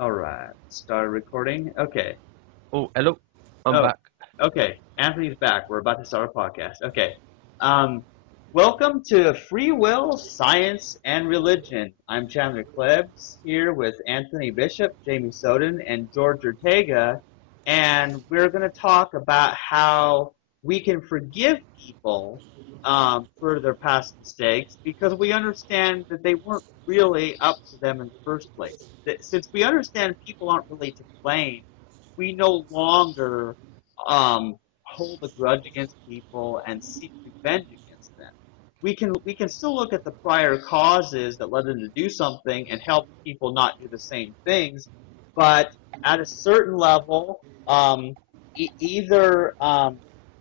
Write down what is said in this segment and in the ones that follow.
All right, start recording. Okay. Oh, hello. I'm Oh, back. okay. Anthony's back. We're about to start a podcast. Okay. Um, Welcome to Free Will, Science, and Religion. I'm Chandler Klebs here with Anthony Bishop, Jamie Soden, and George Ortega, and we're going to talk about how we can forgive people for their past mistakes because we understand that they weren't really up to them in the first place. That since we understand people aren't really to blame, we no longer hold a grudge against people and seek revenge against them. We can still look at the prior causes that led them to do something and help people not do the same things, but at a certain level, either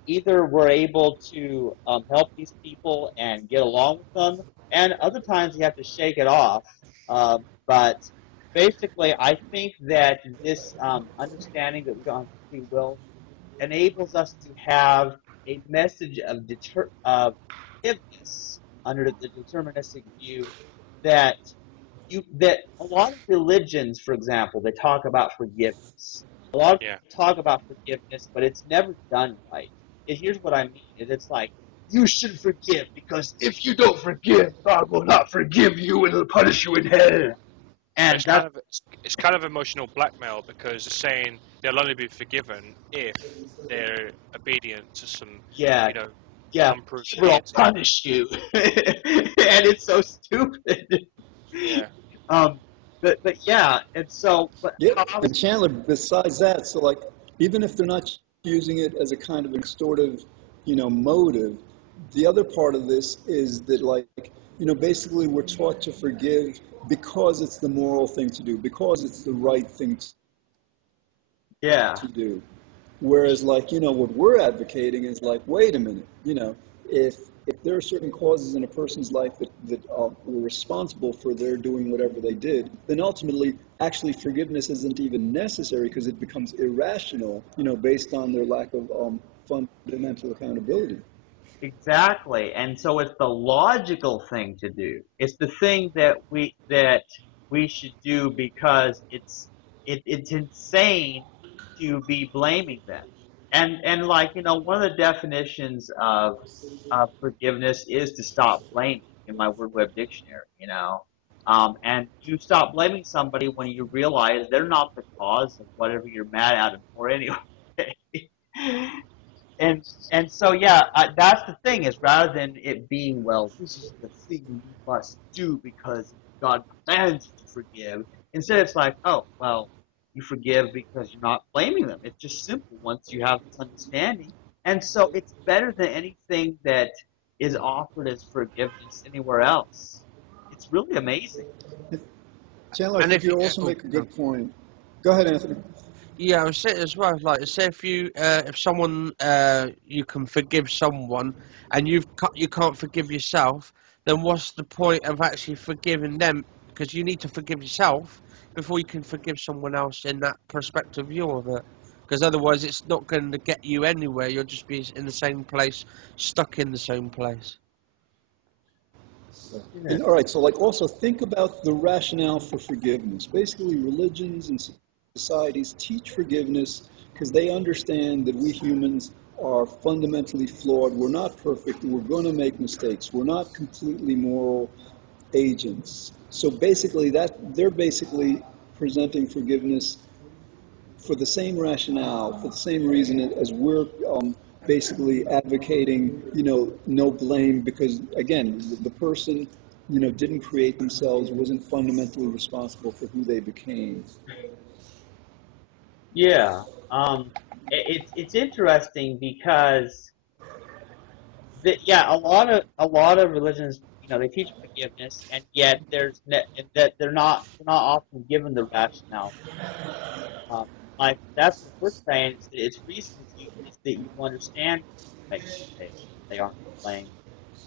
either we're able to help these people and get along with them, and other times you have to shake it off. But basically, I think that this understanding that we don't have free will enables us to have a message of forgiveness under the deterministic view that that a lot of religions, for example, they talk about forgiveness. A lot of Yeah. people talk about forgiveness, but it's never done right. And here's what I mean: it's like you should forgive because if you don't forgive, God will not forgive you and will punish you in hell. But And it's that's kind of emotional blackmail because it's saying they'll only be forgiven if they're obedient to some, yeah, you know, yeah. unproven He will deity. punish you, and it's so stupid. Yeah. Um, but yeah, and so but Yeah, how I and was Chandler, besides that, so like, even if they're not using it as a kind of extortive, motive, the other part of this is that, like, basically we're taught to forgive because it's the moral thing to do, because it's the right thing yeah. to do. Whereas, like, what we're advocating is like, wait a minute, if there are certain causes in a person's life that were responsible for their doing whatever they did, then ultimately, actually, forgiveness isn't even necessary because it becomes irrational, based on their lack of fundamental accountability. Exactly. And so it's the logical thing to do. It's the thing that we should do because it's insane to be blaming them. And like, one of the definitions of forgiveness is to stop blaming in my word web dictionary. And you stop blaming somebody when you realize they're not the cause of whatever you're mad at them for anyway. And so yeah, that's the thing is rather than it being, well, this is the thing you must do because God commands you to forgive. Instead, it's like, oh well, you forgive because you're not blaming them. It's just simple once you have this understanding, and so it's better than anything that is offered as forgiveness anywhere else. It's really amazing. Chandler, I And think if you also make a good point. Go ahead, Anthony. yeah, I was saying as well, like, say if someone you can forgive someone and you can't forgive yourself, then what's the point of actually forgiving them? Because you need to forgive yourself before you can forgive someone else in that perspective view of it. Because otherwise, it's not going to get you anywhere. You'll just be in the same place, stuck in the same place. Yeah. And all right, so like also think about the rationale for forgiveness. Basically, religions and societies teach forgiveness because they understand that we humans are fundamentally flawed. We're not perfect. We're going to make mistakes. We're not completely moral agents. So basically, that they're basically presenting forgiveness for the same rationale, for the same reason as we're basically advocating, no blame because, again, the person, didn't create themselves, wasn't fundamentally responsible for who they became. Yeah. It's interesting because yeah, a lot of religions, they teach forgiveness, and yet and that they're not often given the rationale. Um, like that's what we're saying is that it's reasonable is that you understand people make mistakes, they aren't to blame.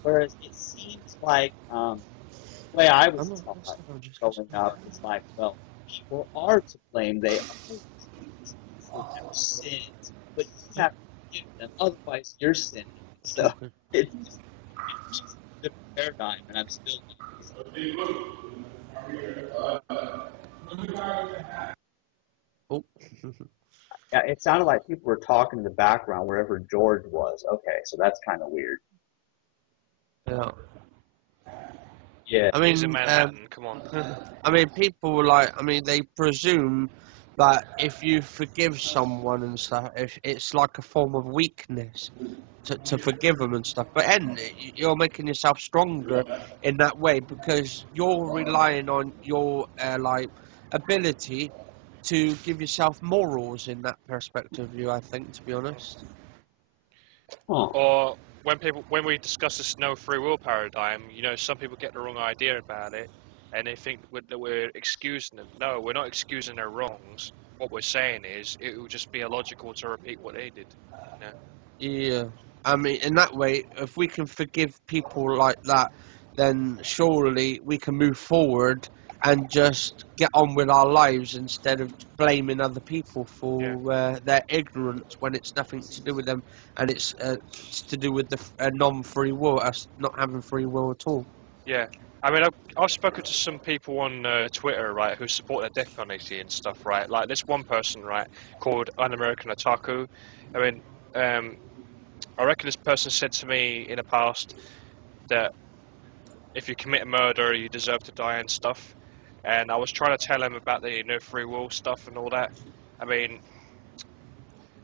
Whereas it seems like the way I I'm was not taught listening. I'm just growing listening. up is like, well, people are to blame. They are guilty for their sins, but you have to forgive them, otherwise you're sinning. So Talking. it's a different paradigm, and I'm still learning. So. Oh, Yeah, it sounded like people were talking in the background wherever George was. Okay, so that's kind of weird. yeah. Yeah. I He's in mean, Manhattan. Come on. people like, they presume that if you forgive someone and stuff, if it's like a form of weakness to forgive them and stuff. But then you're making yourself stronger in that way because you're relying on your ability to give yourself morals in that perspective view. I think, to be honest. Huh. Or when we discuss this no free will paradigm, some people get the wrong idea about it, and they think that we're excusing them. No, we're not excusing their wrongs. What we're saying is it will just be illogical to repeat what they did. You know? Yeah, I mean, in that way, if we can forgive people like that, then surely we can move forward and just get on with our lives instead of blaming other people Yeah. for their ignorance when it's nothing to do with them and it's to do with the non-free will, us not having free will at all. Yeah. I mean, I've spoken to some people on Twitter, right, who support the death penalty and stuff, right? Like this one person, right, called Un-American Otaku. I mean, um, I reckon this person said to me in the past that if you commit a murder, you deserve to die and stuff. And I was trying to tell him about the no free will stuff and all that. I mean,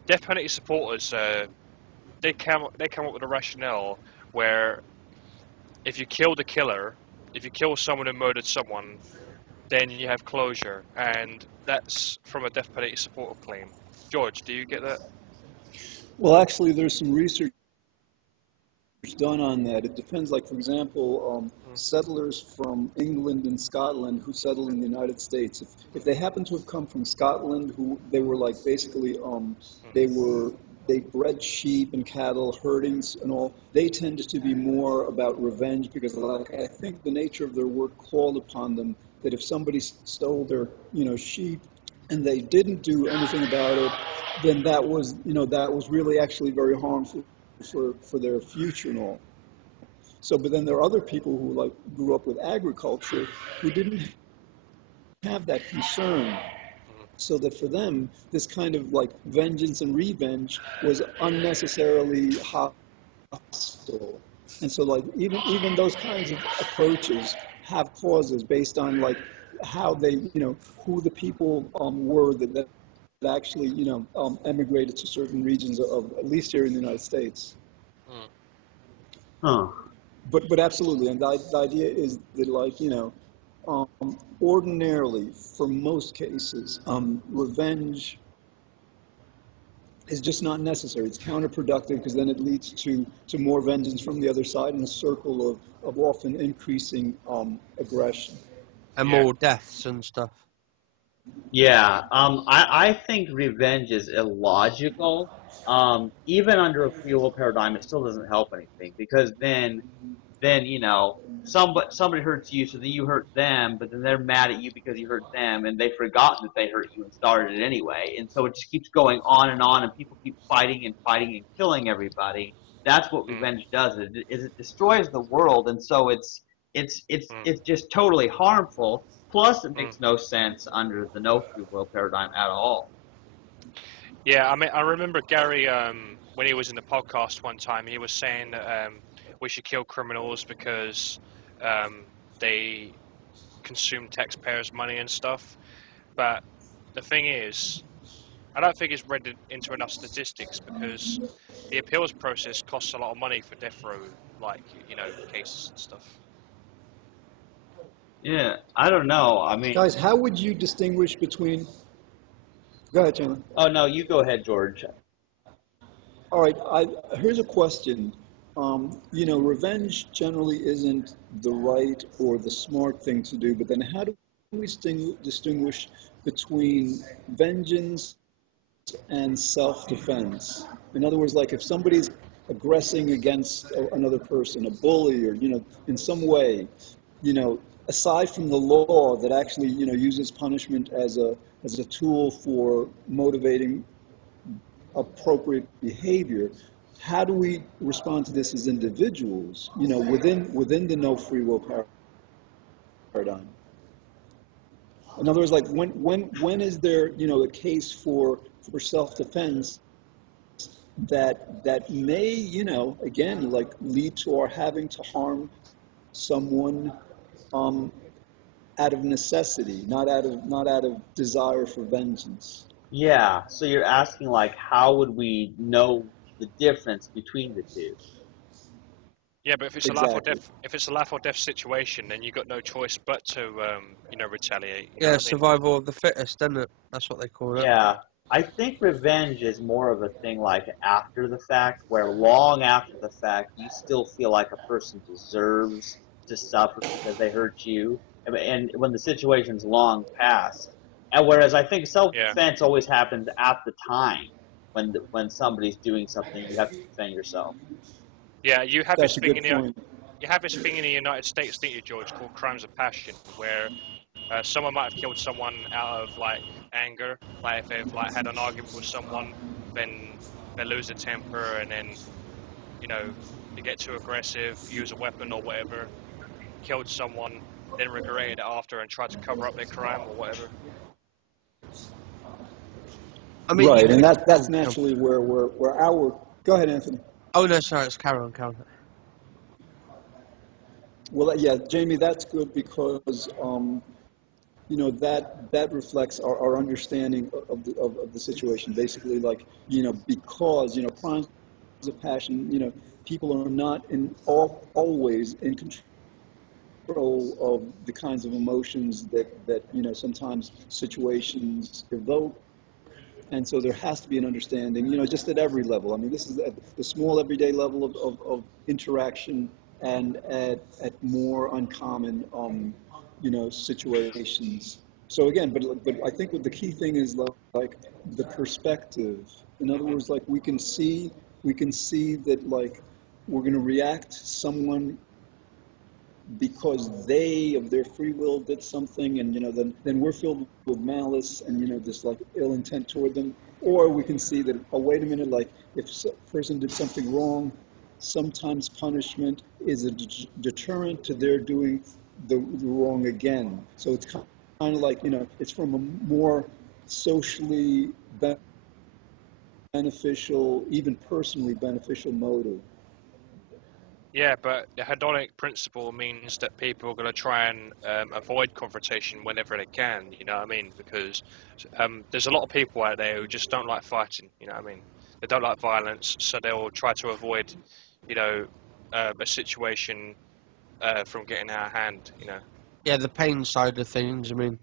death penalty supporters, they come up with a rationale where if you kill the killer, if you kill someone who murdered someone, then you have closure, and that's from a death penalty supporter claim. George, do you get that? Well, actually, there's some research done on that. It depends. Like, for example, Mm, settlers from England and Scotland who settled in the United States, if they happen to have come from Scotland, who they were like basically, mm, they were they bred sheep and cattle, herdings and all. They tended to be more about revenge because, like, I think the nature of their work called upon them that if somebody stole their, sheep, and they didn't do anything about it, then that was really actually very harmful for their future and all. So, but then there are other people who like grew up with agriculture who didn't have that concern. mm, So that for them, this kind of like vengeance and revenge was unnecessarily hostile. And so like even those kinds of approaches have causes based on like how they, who the people were that actually, emigrated to certain regions of, at least here in the United States. mm. Huh. But absolutely, and the idea is that like ordinarily for most cases, revenge is just not necessary. It's counterproductive because then it leads to more vengeance from the other side in a circle of often increasing aggression. And Yeah. more deaths and stuff. Yeah. I think revenge is illogical. Even under a free will paradigm, it still doesn't help anything because then somebody hurts you, so then you hurt them, but then they're mad at you because you hurt them, and they've forgotten that they hurt you and started it anyway, and so it just keeps going on, and people keep fighting and fighting and killing everybody. That's what Mm, revenge does. It destroys the world, and so it's it's mm, it's just totally harmful. Plus, it mm. makes no sense under the no free will paradigm at all. Yeah, I mean, I remember Gary, when he was in the podcast one time, he was saying that we should kill criminals because um, they consume taxpayers' money and stuff. But the thing is, I don't think it's read into enough statistics because the appeals process costs a lot of money for death row, like cases and stuff. Yeah, I don't know. I mean, Guys, how would you distinguish between? Go ahead, Chandler. oh no, you go ahead, George. All right, here's a question. Revenge generally isn't the right or the smart thing to do, but then how do we distinguish between vengeance and self-defense? In other words, like if somebody's aggressing against another person, a bully, or in some way, you know, aside from the law that actually uses punishment as a tool for motivating appropriate behavior, how do we respond to this as individuals, within the no free will paradigm? In other words, like when is there, a case for self-defense that may, again, like lead to our having to harm someone um, out of necessity, not out of desire for vengeance. Yeah, so you're asking like how would we know the difference between the two? Yeah, but if it's a life or Exactly. death, if it's a life or death situation, then you got no choice but to, retaliate. You know Yeah, what I mean? survival of the fittest, isn't it? That's what they call it. Yeah, I think revenge is more of a thing like after the fact, where long after the fact you still feel like a person deserves to suffer because they hurt you, and when the situation's long past. And whereas I think Yeah. self-defense always happens at the time when somebody's doing something, you have to defend yourself. Yeah, you have this That's a thing good in the point. you have this thing in the United States, don't you, George, called crimes of passion, where someone might have killed someone out of like anger, like if they've like had an argument with someone, then they lose their temper, and then you know they get too aggressive, use a weapon or whatever, killed someone, then regretted it after and tried to cover up their crime or whatever. I mean, you Right, and could. that's Oh, naturally where our. Go ahead, Anthony. oh no, sorry, it's Karen. Karen. Well, yeah, Jamie, that's good because that reflects our understanding of the situation. Basically, like, because crimes of passion, people are not always in control of the kinds of emotions that sometimes situations evoke. And so there has to be an understanding, just at every level. I mean, this is at the small everyday level of interaction, and at more uncommon, situations. So again, but I think what the key thing is, like the perspective. In other words, like we can see that, like, we're going to react to someone because they of their free will did something, and then we're filled with malice and this, like, ill intent toward them. Or we can see that, oh, wait a minute, like, if a person did something wrong, sometimes punishment is a deterrent to their doing the wrong again. So it's kind of like, it's from a more socially beneficial, even personally beneficial motive. Yeah, but the hedonic principle means that people are going to try and avoid confrontation whenever they can. You know what I mean? Because there's a lot of people out there who just don't like fighting. You know what I mean? They don't like violence, so they'll try to avoid, you know, a situation from getting out of hand. You know? Yeah, the pain side of things. I mean,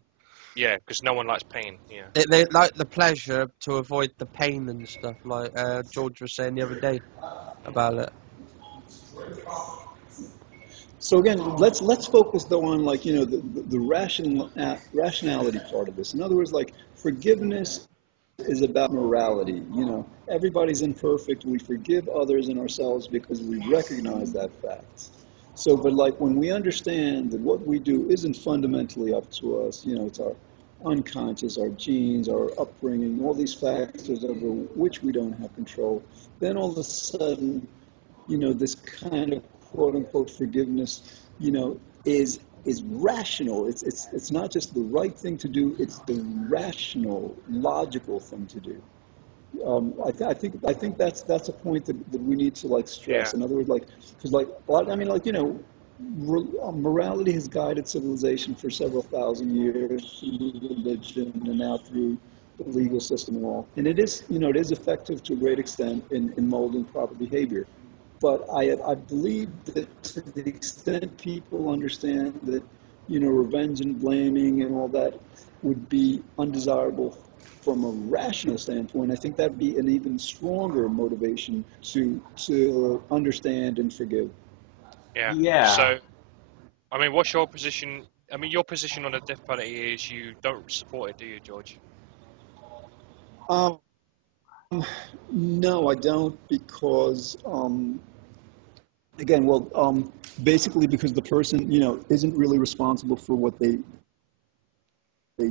Yeah, because no one likes pain. Yeah. they like the pleasure to avoid the pain and stuff. Like George was saying the other day about it. So again, let's focus though on, like, the rationality part of this. In other words, like, forgiveness is about morality. Everybody's imperfect. We forgive others and ourselves because we recognize that fact. So, but like when we understand that what we do isn't fundamentally up to us, it's our unconscious, our genes, our upbringing, all these factors over which we don't have control, then all of a sudden, this kind of quote unquote forgiveness, you know, is rational. It's not just the right thing to do. It's the rational, logical thing to do. I think that's a point that we need to, like, Yeah. stress. In other words, like, because, like, a lot, I mean, like, morality has guided civilization for several thousand years through religion and now through the legal system and all. And it is effective to a great extent in molding proper behavior. But I believe that to the extent people understand that, revenge and blaming and all that would be undesirable from a rational standpoint, I think that'd be an even stronger motivation to understand and forgive. Yeah. Yeah. So, I mean, what's your position? I mean, your position on the death penalty is you don't support it, do you, George? Um, no, I don't, because again, well, basically because the person, isn't really responsible for what they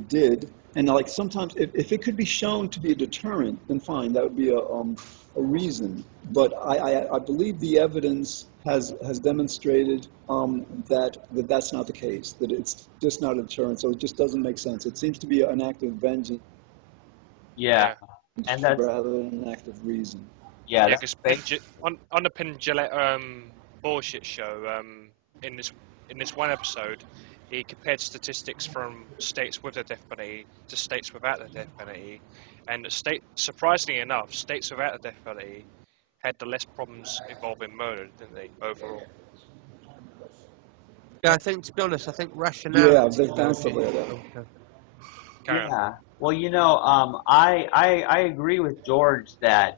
did. And like sometimes, if it could be shown to be a deterrent, then fine, that would be a reason. But I believe the evidence has demonstrated that's not the case, that it's just not a deterrent. So it just doesn't make sense. It seems to be an act of vengeance Yeah, Yeah. and that's rather than an act of reason. yeah, Yeah, that's because big. on the Penn Jillette bullshit show in this one episode, he compared statistics from states with the death penalty to states without the death penalty, and the state, surprisingly enough, states without the death penalty had the less problems involving murder, didn't they, overall? Yeah, I think, to be honest, I think Yeah, rationality they've found will stuff be. like that. Okay. Carry on. Yeah. Well, I agree with George that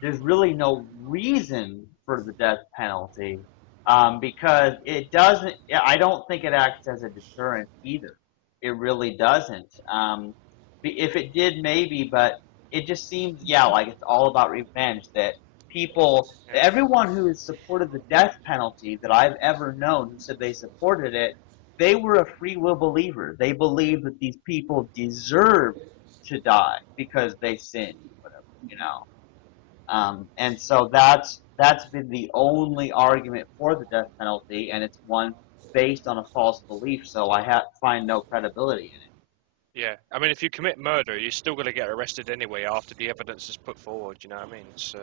there's really no reason for the death penalty, because it doesn't. I don't think it acts as a deterrent either. It really doesn't. If it did, maybe, but it just seems, yeah, like it's all about revenge. That people, Yeah, everyone who has supported the death penalty that I've ever known, who said they supported it, they were a free will believer. They believed that these people deserved to die because they sinned, whatever, you know. And so that's been the only argument for the death penalty, and it's one based on a false belief. So find no credibility in it. yeah. I mean, if you commit murder, you're still going to get arrested anyway after the evidence is put forward. You know what I mean? So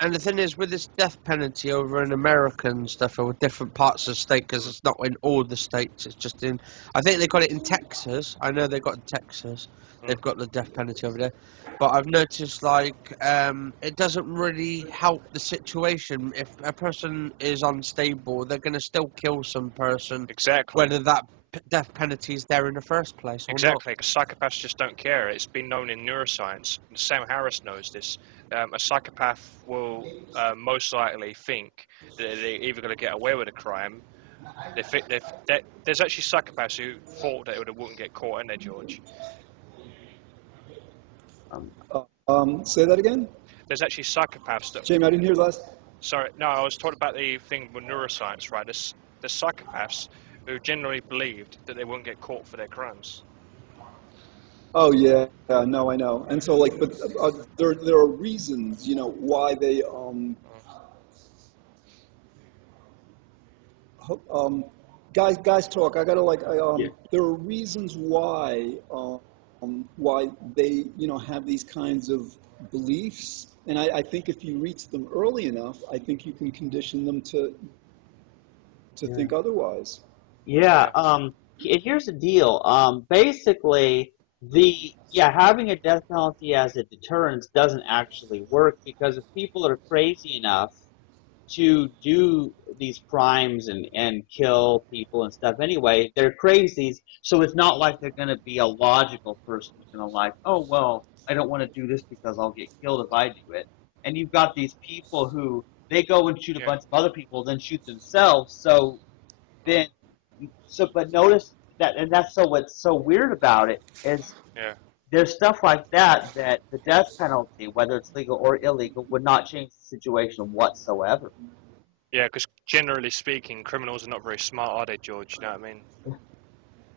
And the thing is, with this death penalty over in America and stuff, or different parts of the state, because mm, it's not in all the states, it's just in. I think they got it in Texas. I know they got in Texas. mm, They've got the death penalty over there. But I've noticed, like, it doesn't really help the situation. If a person is unstable, they're going to still kill some person, exactly. whether that death penalty is there in the first place or not. Exactly, because psychopaths just don't care. It's been known in neuroscience. Sam Harris knows this. A psychopath will most likely think that they're either going to get away with a crime. There's actually psychopaths who thought that it wouldn't get caught in there, George. Um, Say that again, There's actually psychopaths that. Jamie. I didn't hear the last. Sorry, no, I was talking about the thing with neuroscience, right? There's psychopaths who generally believed that they wouldn't get caught for their crimes. Oh yeah, no, I know. And so like, but there are reasons, why they Mm, guys talk. I gotta like yeah, there are reasons why they have these kinds of beliefs, and I think if you reach them early enough, I think you can condition them to yeah. think otherwise. Yeah. yeah, Here's the deal. Basically, having a death penalty as a deterrence doesn't actually work because if people are crazy enough to do these crimes and kill people and stuff anyway, they're crazies. So it's not like they're going to be a logical person who's going to like, oh, well, I don't want to do this because I'll get killed if I do it. And you've got these people who they go and shoot a yeah, bunch of other people, then shoot themselves. So then, but notice that, and that's so what's so weird about it is yeah. there's stuff like that the death penalty, whether it's legal or illegal, would not change the situation whatsoever. Yeah, because generally speaking, criminals are not very smart, are they, George? You know what I mean?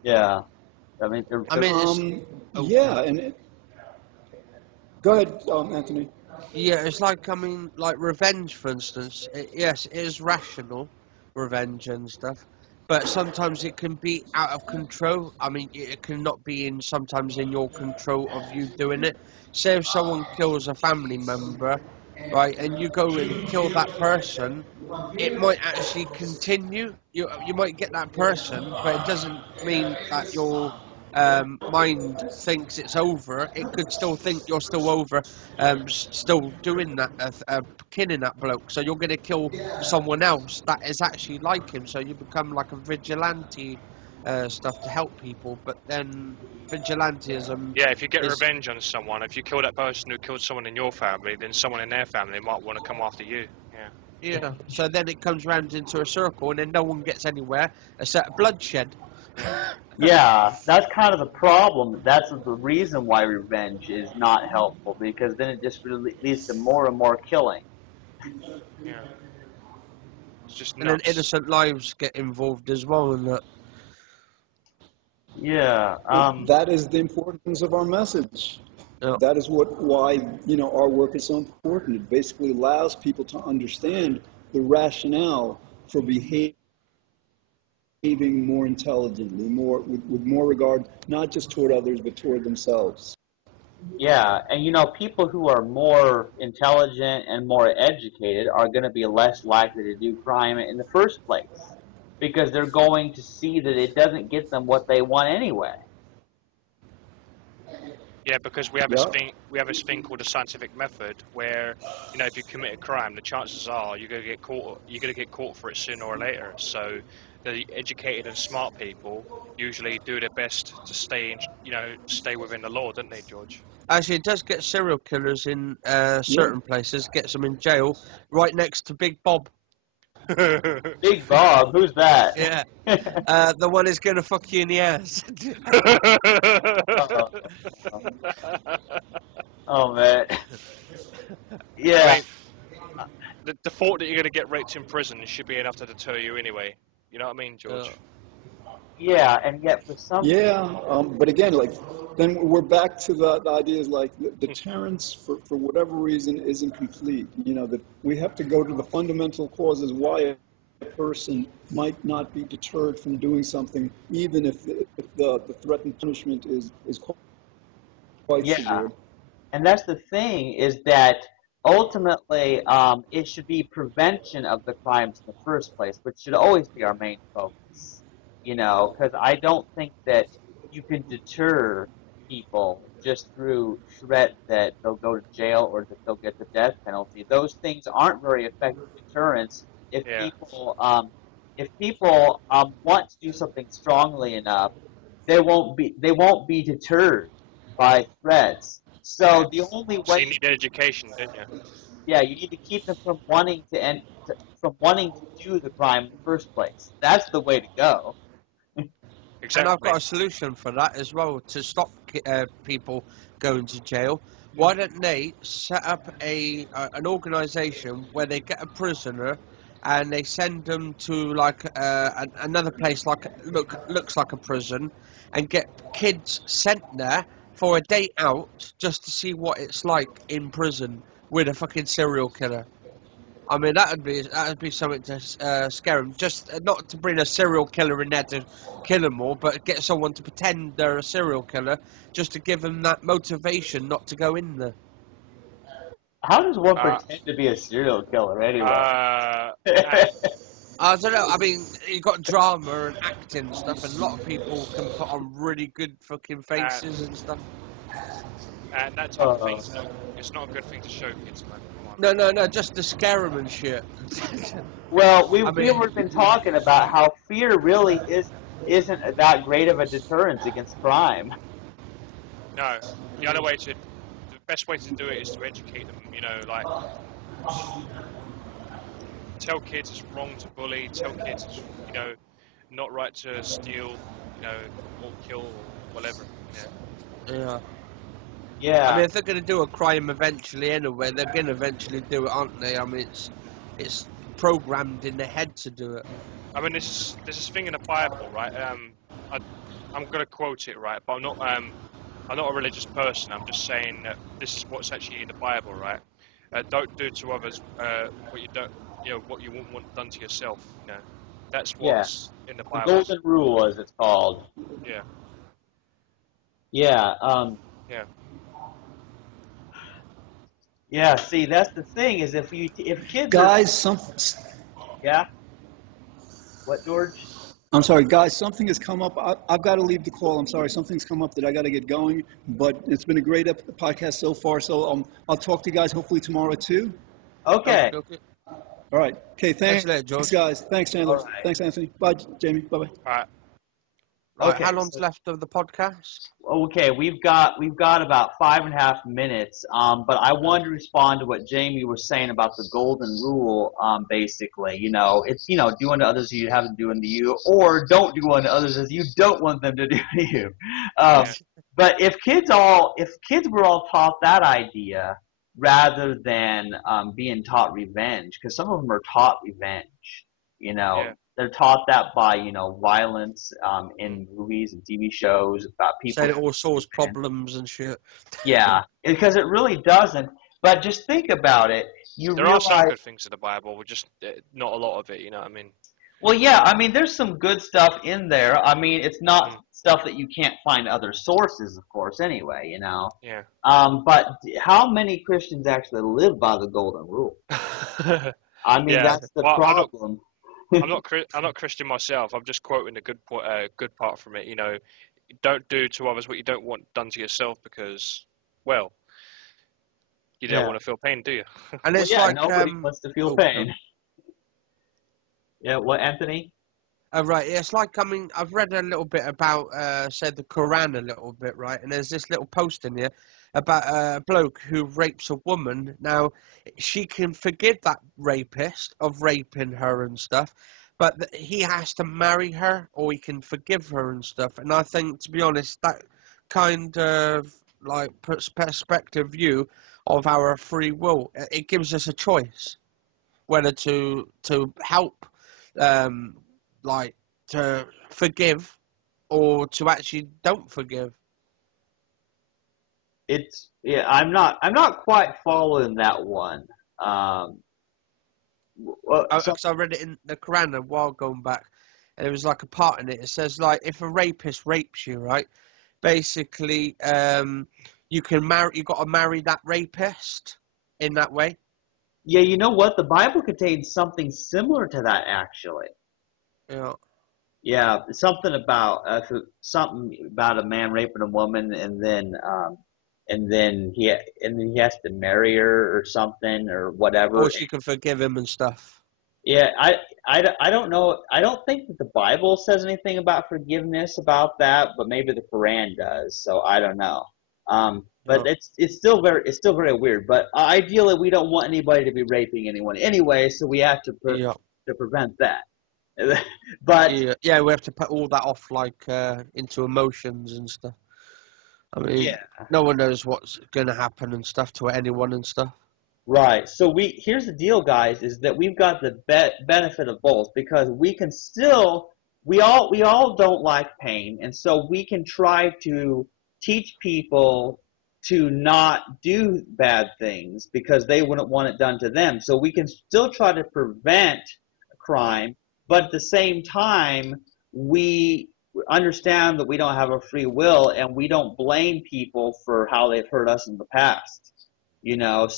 Yeah, I mean, I mean, it's. Okay. Yeah, go ahead, Anthony. Yeah, it's like, I mean, like revenge, for instance. Yes, it is rational, revenge and stuff, but sometimes it can be out of control. I mean, it cannot be in sometimes in your control of you doing it. Say if someone kills a family member, right, and you go and kill that person, it might actually continue. You might get that person, but it doesn't mean that your mind thinks it's over. It could still think you're still over, still doing that, killing that bloke. So you're going to kill someone else that is actually like him. So you become like a vigilante stuff to help people. But then vigilantism Yeah, if you get is. revenge on someone, if you kill that person who killed someone in your family, then someone in their family might want to come after you. Yeah, Yeah, so then it comes round into a circle, and then no one gets anywhere except bloodshed. yeah, yeah, that's kind of the problem. That's the reason why revenge is not helpful because then it just really leads to more and more killing. yeah. It's just And then nuts. innocent lives get involved as well in that. Yeah. That is the importance of our message. Yeah. That is why our work is so important. It basically allows people to understand the rationale for behaving more intelligently, more with more regard, not just toward others, but toward themselves. Yeah, and people who are more intelligent and more educated are going to be less likely to do crime in the first place because they're going to see that it doesn't get them what they want anyway. Yeah, because we have Yeah, this thing called a scientific method where, if you commit a crime, the chances are you're gonna get caught. You're gonna get caught for it sooner or later. So the educated and smart people usually do their best to stay within the law, don't they, George? Actually, it does get serial killers in yeah, certain places, gets them in jail, right next to Big Bob. Big Bob, who's that? Yeah. The one is gonna fuck you in the ass. Oh, oh man, I yeah, mean, the thought that you're gonna get raped in prison should be enough to deter you anyway. You know what I mean, Yeah. George? yeah, and yet for some, yeah. But again, like then we're back to the ideas like the deterrence for whatever reason isn't complete. That we have to go to the fundamental causes why a person might not be deterred from doing something, even if the threatened punishment is quite yeah, severe. and that's the thing is that ultimately it should be prevention of the crimes in the first place, which should always be our main focus. Because I don't think that you can deter people just through threat that they'll go to jail or that they'll get the death penalty. Those things aren't very effective deterrents if Yeah. people want to do something strongly enough, they won't be deterred by threats. Yeah. So the only So you way, need education, don't you? yeah, you need to keep them from wanting to end, from wanting to do the crime in the first place. That's the way to go. And I've Exactly. got a solution for that as well to stop people going to jail. Why don't they set up an organisation where they get a prisoner and they send them to like another place like looks like a prison, and get kids sent there for a day out just to see what it's like in prison with a fucking serial killer. I mean, that'd be something to scare them. Just not to bring a serial killer in there to kill them all, but get someone to pretend they're a serial killer, just to give them that motivation not to go in there. How does one Uh, pretend to be a serial killer anyway? uh, uh, I don't know. I mean, you got drama and acting and stuff, and a lot of people can put on really good fucking uh, faces and stuff. and that type of uh, thing's not. It's not a good thing to show kids, man. Come on. No, no, no, just to scare them and shit. well, I we've mean, already been talking about how fear really isn't that great of a deterrent against crime. No, the other way to, the best way to do it is to educate them. Like tell kids it's wrong to bully. Tell kids it's not right to steal. Or kill or whatever. yeah. I Yeah, mean, if they're going to do a crime eventually anyway, they're going to eventually do it, aren't they? I mean, it's programmed in their head to do it. I mean, there's this thing in the Bible, right? I, I'm gonna quote it, right? But I'm not a religious person. I'm just saying that this is what's actually in the Bible, right? Don't do to others what you don't, what you wouldn't want done to yourself. That's yeah. what's in the The Bible. golden rule, as it's called. Yeah, Yeah, yeah. yeah. See, that's the thing is if kids are, Guys, yeah. What, George? I'm sorry, guys, something has come up. I've got to leave the call. I'm sorry, something's come up that I got to get going. But it's been a great podcast so far. So I'll talk to you guys hopefully tomorrow too. Okay. Okay, okay. All right. Okay. Catch you later, Thanks, George. guys. Thanks, All Chandler. right. Thanks, Anthony. Bye, Jamie. Bye bye. All right. Right, how Okay. long's left of the podcast? Okay, we've got about 5.5 minutes. But I wanted to respond to what Jamie was saying about the golden rule. Basically, it's do unto others as you have them do unto you, or don't do unto others as you don't want them to do to you. Um, Yeah, but if kids were all taught that idea rather than being taught revenge, because some of them are taught revenge, you know, yeah. they're taught that by, you know, violence in movies and TV shows about people. Saying it all solves problems and shit. Yeah, because it really doesn't. But just think about it. You There are some realize, good things in the Bible, but just not a lot of it. You know what I mean? well, yeah, I mean, there's some good stuff in there. I mean, it's not stuff that you can't find other sources, of course, anyway, you know. Yeah. But how many Christians actually live by the golden rule? I mean, Yeah. that's the Well, problem. I'm not Christian myself. I'm just quoting the good part from it. You know, don't do to others what you don't want done to yourself, because, well, you don't Yeah. want to feel pain, do you? And Well, it's yeah, like nobody wants to feel oh, pain. Yeah, what, Anthony? right, it's like, I mean, I've read a little bit about, said the Quran a little bit, right? And there's this little post in here about a bloke who rapes a woman. Now, she can forgive that rapist of raping her and stuff, but he has to marry her, or he can forgive her and stuff. And I think, to be honest, that kind of like perspective view of our free will, it gives us a choice whether to help, um, like to forgive or to actually don't forgive. It's yeah, I'm not quite following that one. Um, so Because I read it in the Quran a while going back, and it was like a part in it. It says like if a rapist rapes you, right? Basically, you can marry. You got to marry that rapist in that way. yeah, you know what? The Bible contains something similar to that, actually. Yeah. Yeah, something about a man raping a woman, and then he has to marry her or something or Or whatever. she can forgive him and stuff. Yeah, I don't know. I don't think that the Bible says anything about forgiveness about that, but maybe the Quran does. So I don't know. But Yeah. it's still very weird. But ideally, we don't want anybody to be raping anyone anyway, so we have to Yeah. to prevent that. But Yeah. Yeah. We have to put all that off like into emotions and stuff. I mean, yeah, no one knows what's going to happen and stuff to anyone and stuff. right. So here's the deal, guys, is that we've got the benefit of both because we all don't like pain, and so we can try to teach people to not do bad things because they wouldn't want it done to them. So we can still try to prevent crime, but at the same time, we understand that we don't have a free will and we don't blame people for how they've hurt us in the past.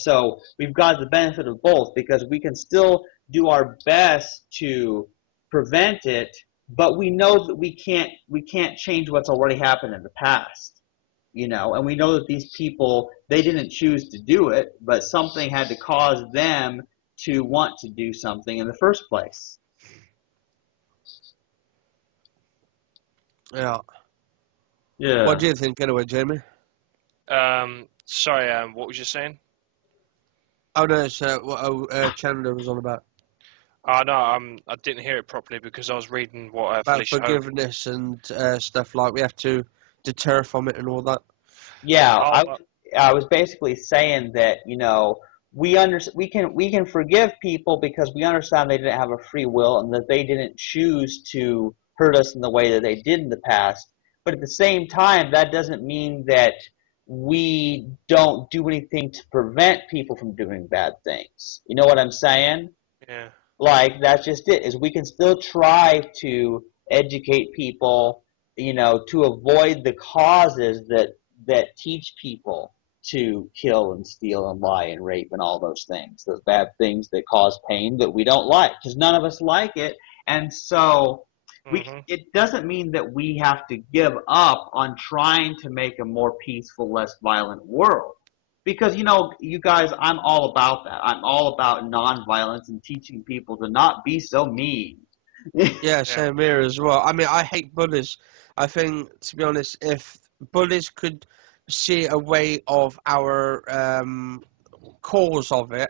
So we've got the benefit of both because we can still do our best to prevent it, but we know that we can't change what's already happened in the past. And we know that these people, they didn't choose to do it, but something had to cause them to want to do something in the first place. Yeah. Yeah. What do you think anyway, Jamie? Sorry. What was you saying? Oh no, it's what Chandler was on about. No, I didn't hear it properly because I was reading what About Felicia Hogan. forgiveness and stuff like we have to deter from it and all that. Yeah, Oh, I was basically saying that, we can forgive people because we understand they didn't have a free will and that they didn't choose to hurt us in the way that they did in the past. But at the same time, that doesn't mean that we don't do anything to prevent people from doing bad things. You know what I'm saying? yeah. Like, that's just it, is we can still try to educate people, to avoid the causes that teach people to kill and steal and lie and rape and all those things, those bad things that cause pain that we don't like, because none of us like it. And so Mhm. it doesn't mean that we have to give up on trying to make a more peaceful, less violent world. Because, you guys, I'm all about that. I'm all about nonviolence and teaching people to not be so mean. Yeah, Yeah. same here as well. I mean, I hate bullies. I think, to be honest, if bullies could see a way of our cause of it,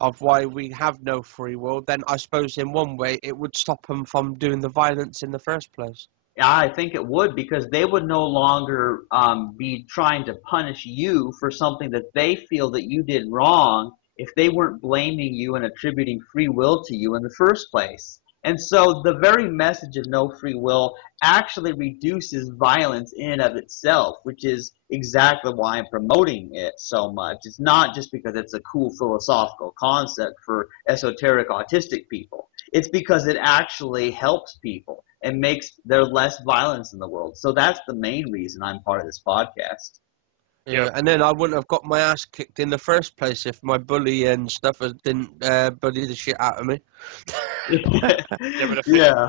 of why we have no free will, then I suppose in one way it would stop them from doing the violence in the first place. Yeah, I think it would, because they would no longer be trying to punish you for something that they feel that you did wrong if they weren't blaming you and attributing free will to you in the first place. And so the very message of no free will actually reduces violence in and of itself, which is exactly why I'm promoting it so much. It's not just because it's a cool philosophical concept for esoteric autistic people. It's because it actually helps people and makes there less violence in the world. So that's the main reason I'm part of this podcast. Yeah, Yeah. and then I wouldn't have got my ass kicked in the first place if my bully and stuff didn't bully the shit out of me. Yeah, but the thing, Yeah.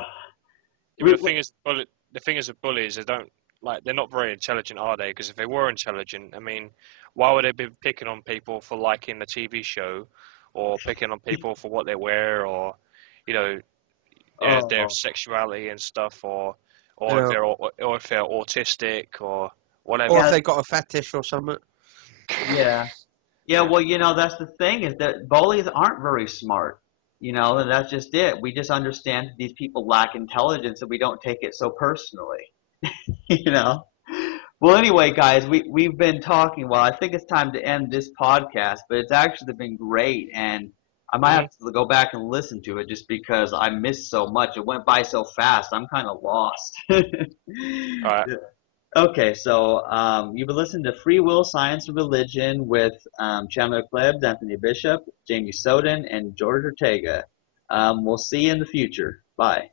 yeah, but the thing is with bullies, they're not very intelligent, are they? Because if they were intelligent, I mean, why would they be picking on people for liking the TV show, or picking on people for what they wear, or you know, their Oh, sexuality and stuff, or You if know, they're autistic or or if whatever. yeah, they got a fetish or something. yeah. Yeah, Yeah. well, that's the thing is that bullies aren't very smart. And that's just it. We just understand that these people lack intelligence and we don't take it so personally. you know? Well, anyway, guys, we've been talking. Well, I think it's time to end this podcast, but it's actually been great. And I might Hmm. have to go back and listen to it just because I missed so much. It went by so fast. I'm kind of lost. All right. Okay, so you've been listening to Free Will, Science, and Religion with Chandler Klebs, Anthony Bishop, Jamie Soden, and George Ortega. We'll see you in the future. Bye.